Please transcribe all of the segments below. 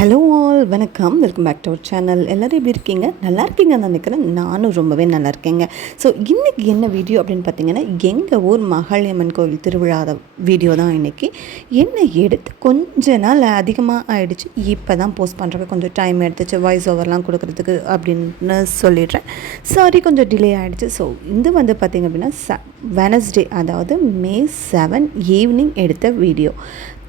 Hello all, வணக்கம். Welcome back to our channel. எல்லோரும் எப்படி இருக்கீங்க? நல்லா இருக்கீங்கன்னு நினைக்கிறேன். நானும் ரொம்பவே நல்லா இருக்கேங்க. ஸோ இன்றைக்கி என்ன வீடியோ அப்படின்னு பார்த்தீங்கன்னா, எங்கள் ஊர் மகாளியம்மன் கோவில் திருவிழா வீடியோ தான் இன்றைக்கி. என்ன எடுத்து கொஞ்ச நாள் அதிகமாக ஆகிடுச்சு. இப்போ தான் போஸ்ட் பண்ணுறதுக்கு கொஞ்சம் டைம் எடுத்துச்சு, வாய்ஸ் ஓவர்லாம் கொடுக்குறதுக்கு அப்படின்னு சொல்லிடுறேன். சாரி, கொஞ்சம் டிலே ஆகிடுச்சு. ஸோ இது வந்து பார்த்திங்க அப்படின்னா வெனஸ்டே, அதாவது May 7 ஈவினிங் எடுத்த வீடியோ.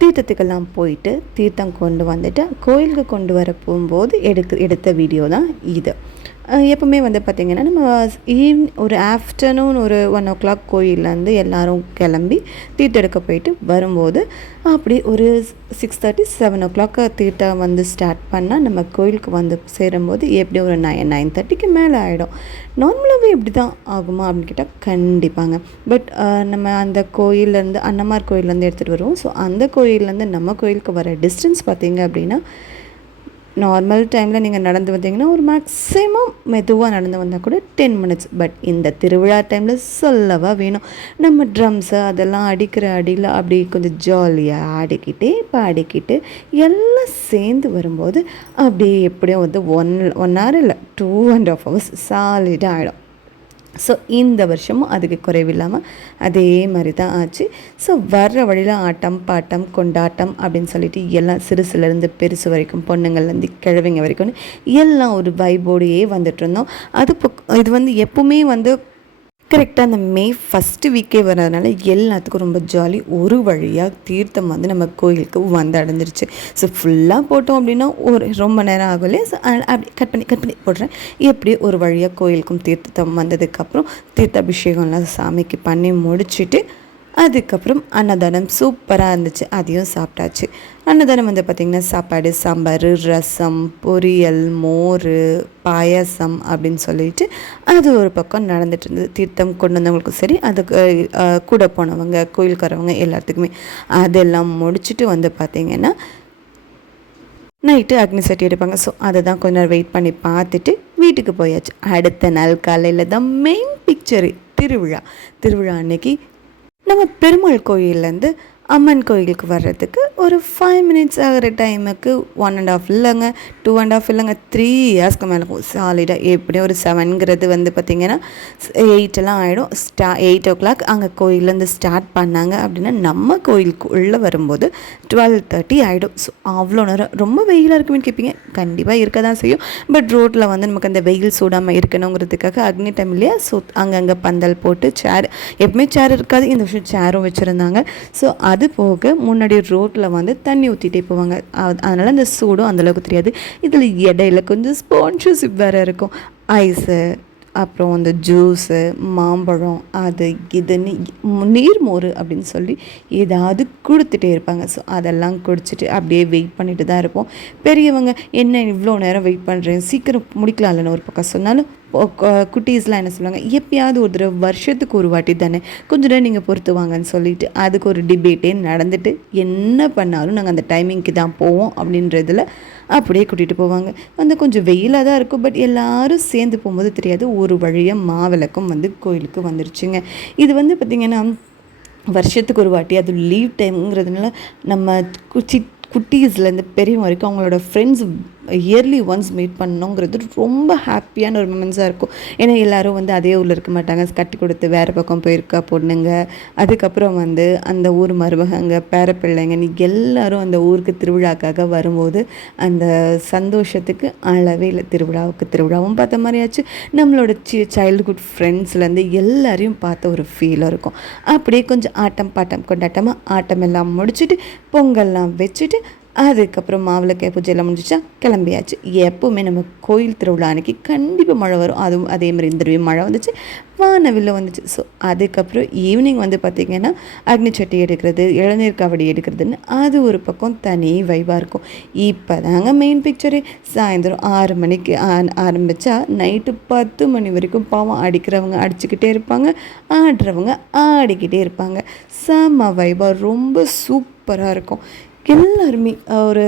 தீர்த்தத்துக்கெல்லாம் போயிட்டு தீர்த்தம் கொண்டு வந்துட்டு கோயிலுக்கு கொண்டு வர போகும்போது எடுத்த வீடியோ தான் இது. எப்போவுமே வந்து பார்த்திங்கன்னா நம்ம ஒரு ஆஃப்டர்நூன் ஒரு 1 o'clock கோயிலேருந்து எல்லோரும் கிளம்பி தீர்த்தம் எடுக்க போயிட்டு வரும்போது அப்படி ஒரு 6:30 7 o'clock தீர்த்தம் வந்து ஸ்டார்ட் பண்ணால் நம்ம கோயிலுக்கு வந்து சேரும்போது எப்படி ஒரு 9:30க்கு மேலே ஆகிடும். நார்மலாகவே இப்படி தான் ஆகுமா அப்படின்னு கேட்டால் கண்டிப்பாங்க. பட் நம்ம அந்த கோயிலேருந்து அன்னமார் கோயிலேருந்து எடுத்துகிட்டு வருவோம். ஸோ அந்த கோயிலேருந்து நம்ம கோயிலுக்கு வர டிஸ்டன்ஸ் பார்த்திங்க அப்படின்னா, நார்மல் டைமில் நீங்கள் நடந்து வந்தீங்கன்னா ஒரு மேக்ஸிமம் மெதுவாக நடந்து வந்தால் கூட 10 minutes. பட் இந்த திருவிழா டைமில் சொல்லவா வேணும். நம்ம ட்ரம்ஸு அதெல்லாம் அடிக்கிற அடியில் அப்படி கொஞ்சம் ஜாலியாக ஆடிக்கிட்டே பாடிக்கிட்டு எல்லாம் சேர்ந்து வரும்போது அப்படியே எப்படியும் வந்து 1 hour இல்லை 2.5 hours சாலிடாக ஆகிடும். ஸோ இந்த வருஷமும் அதுக்கு குறைவில்லாமல் அதே மாதிரி தான் ஆச்சு. ஸோ வர்ற வழியில் ஆட்டம் பாட்டம் கொண்டாட்டம் அப்படின்னு சொல்லிட்டு எல்லாம் சிறுசுலேருந்து பெருசு வரைக்கும், பொண்ணுங்கள்லேருந்து கிழவிங்க வரைக்கும் எல்லாம் ஒரு வைபோடையே வந்துட்டு இருந்தோம். இது வந்து எப்பவுமே வந்து கரெக்டாக அந்த May 1st வீக்கே வர்றதுனால எல்லாத்துக்கும் ரொம்ப ஜாலி. ஒரு வழியாக தீர்த்தம் வந்து நம்ம கோயிலுக்கு வந்து அடைஞ்சிருச்சு. ஸோ ஃபுல்லாக போட்டோம் அப்படின்னா ஒரு ரொம்ப நேரம் ஆகும் இல்லையா. ஸோ அப்படி கட் பண்ணி போடுறேன். எப்படி ஒரு வழியாக கோயிலுக்கும் தீர்த்தம் வந்ததுக்கப்புறம் தீர்த்த அபிஷேகம்லாம் சாமிக்கு பண்ணி முடிச்சுட்டு அதுக்கப்புறம் அன்னதானம் சூப்பராக இருந்துச்சு. அதையும் சாப்பிட்டாச்சு. அன்னதானம் வந்து பார்த்திங்கன்னா சாப்பாடு, சாம்பார், ரசம், பொரியல், மோர், பாயசம் அப்படின்னு சொல்லிட்டு அது ஒரு பக்கம் நடந்துட்டு இருந்தது. தீர்த்தம் கொண்டு வந்தவங்களுக்கும் சரி, அதுக்கு கூட போனவங்க கோயிலுக்கு வரவங்க எல்லாத்துக்குமே அதெல்லாம் முடிச்சுட்டு வந்து பார்த்திங்கன்னா நைட்டு அக்னி சட்டி எடுப்பாங்க. ஸோ அதை தான் கொஞ்சம் நேரம் வெயிட் பண்ணி பார்த்துட்டு வீட்டுக்கு போயாச்சு. அடுத்த நாள் காலையில் தான் மெயின் பிக்சரு திருவிழா அன்னைக்கு நம்ம பெருமாள் கோயிலேருந்து அம்மன் கோயிலுக்கு வர்றதுக்கு ஒரு 5 minutes ஆகிற டைமுக்கு 1.5 இல்லைங்க, 2.5 இல்லைங்க, 3 hours மேலே போகும் சாலிடாக. எப்படியும் ஒரு 7ங்கிறது வந்து பார்த்திங்கன்னா 8 ஆகிடும். 8 o'clock அங்கே கோயிலேருந்து ஸ்டார்ட் பண்ணாங்க அப்படின்னா நம்ம கோயிலுக்கு உள்ளே வரும்போது 12:30 ஆகிடும். ஸோ அவ்வளோ நேரம் ரொம்ப வெயிலாக இருக்குமே கேட்பீங்க. கண்டிப்பாக இருக்க தான் செய்யும். பட் ரோட்டில் வந்து நமக்கு அந்த வெயில் சூடாமல் இருக்கணுங்கிறதுக்காக அக்னி டைம் இல்லையா, ஸோ அங்கங்கே பந்தல் போட்டு சேர், எப்பவுமே சேர் இருக்காது, இந்த வருஷம் சேரும் வச்சுருந்தாங்க. ஸோ அது போக முன்னாடி ரோட்டில் வந்து தண்ணி ஊற்றிட்டே போவாங்க. அதனால் அந்த சூடும் அந்தளவுக்கு தெரியாது. இதில் இடையில கொஞ்சம் ஸ்பான்சர்ஷிப் வேறு இருக்கும். ஐஸு, அப்புறம் அந்த ஜூஸு, மாம்பழம், அது இதுன்னு நீர்மோர் அப்படின்னு சொல்லி ஏதாவது கொடுத்துட்டே இருப்பாங்க. ஸோ அதெல்லாம் குடிச்சிட்டு அப்படியே வெயிட் பண்ணிட்டு தான் இருப்போம். பெரியவங்க என்ன இவ்வளோ நேரம் வெயிட் பண்ணுறேன், சீக்கிரம் முடிக்கலாம்லன்னு ஒரு பக்கம் சொன்னாலும் குட்டீஸ்லாம் என்ன சொல்லுவாங்க, எப்பயாவது ஒரு தடவை வருஷத்துக்கு ஒரு வாட்டி தானே, கொஞ்சம் நேரம் நீங்கள் பொறுத்து வாங்கன்னு சொல்லிட்டு அதுக்கு ஒரு டிபேட்டே நடந்துட்டு என்ன பண்ணாலும் நாங்கள் அந்த டைமிங்க்கு தான் போவோம் அப்படின்றதில் அப்படியே கூட்டிகிட்டு போவாங்க. வந்து கொஞ்சம் வெயிலாக தான் இருக்கும். பட் எல்லோரும் சேர்ந்து போகும்போது தெரியாது. ஒரு வழியாக மாவிளக்கும் வந்து கோயிலுக்கு வந்துருச்சுங்க. இது வந்து பார்த்திங்கன்னா வருஷத்துக்கு ஒரு வாட்டி, அது லீவ் டைம்ங்கிறதுனால நம்ம குட்டீஸ்லேருந்து பெரியவங்க வரைக்கும் அவங்களோட ஃப்ரெண்ட்ஸ் இயர்லி ஒன்ஸ் மீட் பண்ணணுங்கிறது ரொம்ப ஹாப்பியான ஒரு மொமெண்ட்ஸாக இருக்கும். ஏன்னா எல்லோரும் வந்து அதே ஊரில் இருக்க மாட்டாங்க. கட்டி கொடுத்து வேறு பக்கம் போயிருக்கா பொண்ணுங்க, அதுக்கப்புறம் வந்து அந்த ஊர் மருமகங்க, பேரப்பிள்ளைங்கன்னு எல்லோரும் அந்த ஊருக்கு திருவிழாக்காக வரும்போது அந்த சந்தோஷத்துக்கு அளவே இல்லை. திருவிழாவும் பார்த்த மாதிரியாச்சு, நம்மளோட சைல்டுஹுட் ஃப்ரெண்ட்ஸ்லேருந்து எல்லாரையும் பார்த்த ஒரு ஃபீலாக இருக்கும். அப்படியே கொஞ்சம் ஆட்டம் பாட்டம் கொண்டாட்டமாக ஆட்டம் எல்லாம் முடிச்சுட்டு பொங்கல்லாம் வச்சுட்டு அதுக்கப்புறம் மாவிளக்கு பூஜையெல்லாம் முடிஞ்சிச்சா கிளம்பியாச்சு. எப்போவுமே நம்ம கோயில் திருவிழா அன்றைக்கி கண்டிப்பாக மழை வரும். அதுவும் அதே மாதிரி இந்த தடவை மழை வந்துச்சு, வானவில்லை வந்துச்சு. ஸோ அதுக்கப்புறம் ஈவினிங் வந்து பார்த்திங்கன்னா அக்னி சட்டி எடுக்கிறது, இளநீர் காவடி எடுக்கிறதுன்னு அது ஒரு பக்கம் தனி வைபாக இருக்கும். இப்போ தாங்க மெயின் பிக்சரு. சாயந்தரம் 6 மணிக்கு ஆரம்பித்தா நைட்டு 10 மணி வரைக்கும் பாவம் அடிக்கிறவங்க அடிச்சுக்கிட்டே இருப்பாங்க, ஆடுறவங்க ஆடிக்கிட்டே இருப்பாங்க. செம்ம வைபாக ரொம்ப சூப்பராக இருக்கும். எல்லாருமே ஒரு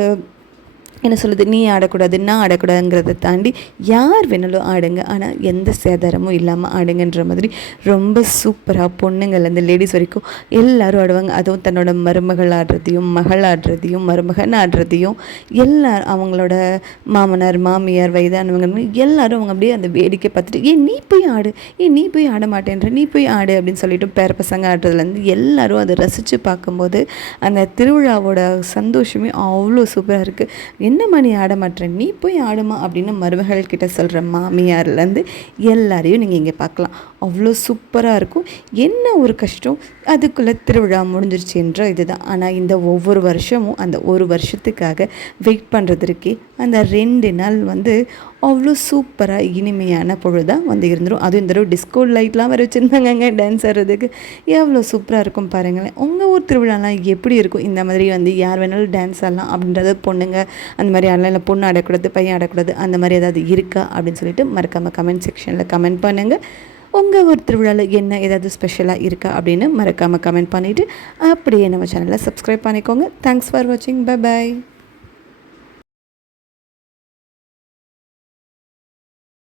என்ன சொல்லுது, நீ ஆடக்கூடாது நான் ஆடக்கூடாதுங்கிறத தாண்டி யார் வேணாலும் ஆடுங்க, ஆனால் எந்த சேதாரமும் இல்லாமல் ஆடுங்கன்ற மாதிரி ரொம்ப சூப்பராக பொண்ணுங்கள்லேருந்து லேடிஸ் வரைக்கும் எல்லோரும் ஆடுவாங்க. அதுவும் தன்னோட மருமகள் ஆடுறதையும் மகள் ஆடுறதையும் மருமகன் ஆடுறதையும் அவங்களோட மாமனார் மாமியார் வயதானவங்க எல்லோரும் அவங்க அப்படியே அந்த வேடிக்கை பார்த்துட்டு நீ போய் ஆடு, நீ போய் ஆட மாட்டேன்ற, நீ போய் ஆடு அப்படின்னு சொல்லிட்டு பேர பசங்க ஆடுறதுலேருந்து எல்லோரும் அதை ரசித்து பார்க்கும்போது அந்த திருவிழாவோட சந்தோஷமே அவ்வளோ சூப்பராக இருக்குது. என்னம்மா நீ ஆட மாட்டேன், நீ போய் ஆடுமா அப்படின்னு மருமகள்கிட்ட சொல்கிற மாமியார்லேருந்து எல்லாரையும் நீங்கள் இங்கே பார்க்கலாம். அவ்வளோ சூப்பராக இருக்கும். என்ன ஒரு கஷ்டம், அதுக்குள்ளே திருவிழா முடிஞ்சிருச்சு என்ற இதுதான். ஆனால் இந்த ஒவ்வொரு வருஷமும் அந்த ஒரு வருஷத்துக்காக வெயிட் பண்ணுறதுக்கே அந்த 2 நாள் அவ்வளோ சூப்பராக இனிமையான பொழுதாக இருந்துடும். அதுவும் இந்த தடவை டிஸ்கோ லைட்லாம் வர வச்சுருந்தாங்க டான்ஸ் ஆடுறதுக்கு. எவ்வளோ சூப்பராக இருக்கும் பாருங்களேன். உங்கள் ஊர் திருவிழாலாம் எப்படி இருக்கும்? இந்த மாதிரி யார் வேணாலும் டான்ஸ் ஆடலாம் அப்படின்றத பொண்ணுங்க அந்த மாதிரி ஆடலாம், இல்லை பொண்ணு ஆடக்கூடாது பையன் ஆடக்கூடாது அந்த மாதிரி ஏதாவது இருக்கா அப்படின்னு சொல்லிட்டு மறக்காமல் கமெண்ட் செக்ஷனில் கமெண்ட் பண்ணுங்கள். உங்கள் ஊர் திருவிழாவில் என்ன ஏதாவது ஸ்பெஷலாக இருக்கா அப்படின்னு மறக்காமல் கமெண்ட் பண்ணிவிட்டு அப்படியே நம்ம சேனலை சப்ஸ்கிரைப் பண்ணிக்கோங்க. தேங்க்ஸ் ஃபார் வாட்சிங். Bye bye.